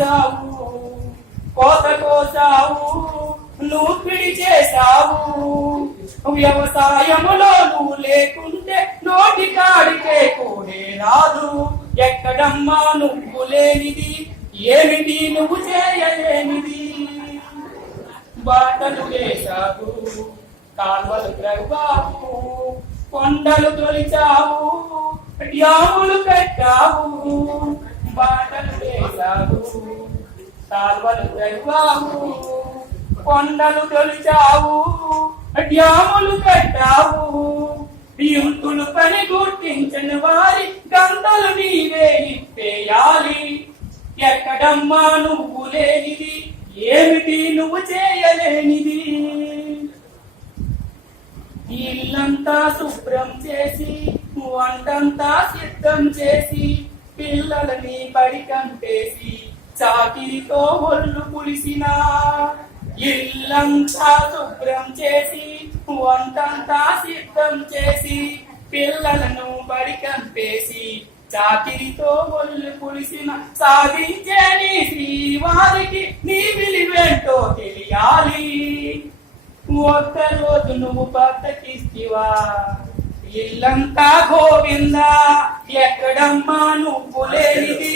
కోసావు, కోత కోసావు, నూపిడి చేసావు. వ్యవసాయములో నువ్వు లేకుంటే నోటి కాడికే కూడే రాదు. ఎక్కడమ్మా నువ్వు లేనిది, ఏమిటి నువ్వు చేయలేనిది? బాటలు వేసావు, కాల్వలు త్రవ్వావు, కొండలు తొలిచావు, డ్యాములు కట్టావు. బాటలు వేసావు, కాల్వలు త్రవ్వావు, కొండలు తొలిచావు, డ్యాములు కట్టావు. యుక్తులు పని గుర్తించని వారి గంటలు నీవే ఇప్పేయాలి. ఎక్కడమ్మా నువ్వు లేనిది, ఏమిటి నువ్వు చేయలేనిది? ఇల్లంతా శుభ్రం చేసి, వంటంతా సిద్ధం చేసి, పిల్లలని బడికంపేసి, చాకిరితో ఒళ్ళు పులిసిన. ఇల్లంతా శుభ్రం చేసి, వంటంతా సిద్ధం చేసి, పిల్లలను బడికంపేసి, చాకిరితో ఒళ్ళు పులిసిన. సాధించే నీ శ్రీవారికి నీ విలువేంటో తెలియాలి. ఒక్క రోజు నువ్వు బద్దకిస్తివా, ఇల్లంతా గోవిందా. ఎక్కడమ్మా నువ్వు లేనిది,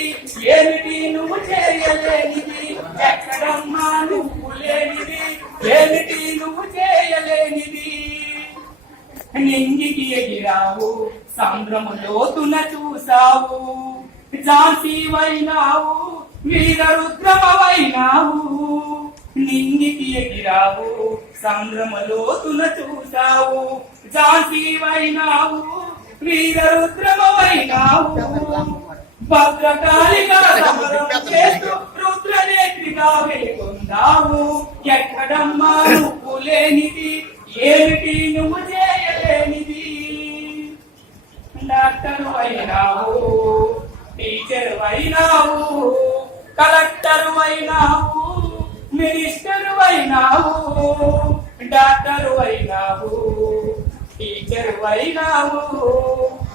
ఏమిటి నువ్వు చేయలేనిది? ఎక్కడమ్మా నువ్వు లేనిది, ఏమిటి నువ్వు చేయలేనిది? నింగికి ఎగిరావు, సంద్రము లోతున చూసావు, ఝాన్సీ వైనావు, వీర రుద్రమవైనావు. నింగికి ఎగిరావు, సంద్రము లోతున చూసావు, ఝాన్సీ వైనావు, వీర రుద్రమవైనావు. భద్రకాళిగా సమరం చేస్తూ రుద్రనేత్రిగా వెలుగొందావు. ఎక్కడమ్మా నువ్వు లేనిది, ఏమిటి నువ్వు చేయలేనిది? డాక్టర్ అయినావు, టీచర్ అయినావు, కలెక్టర్ అయినావు, మినిస్టర్ అయినావు. డాక్టర్ అయినావు, టీచర్ అయినావు,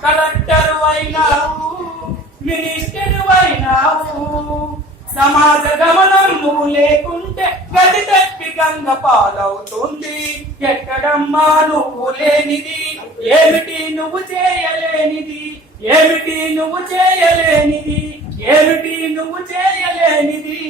కలెక్టర్ అయినావు, మినిస్టర్ అయినావు. సమాజ గమనం నువ్వు లేకుంటే గది తప్పి గంగ పాలవుతుంది. ఎక్కడమ్మా నువ్వు లేనిది, ఏమిటి నువ్వు చేయలేనిది? ఏమిటి నువ్వు చేయలేనిది? ఏమిటి నువ్వు చేయలేనిది?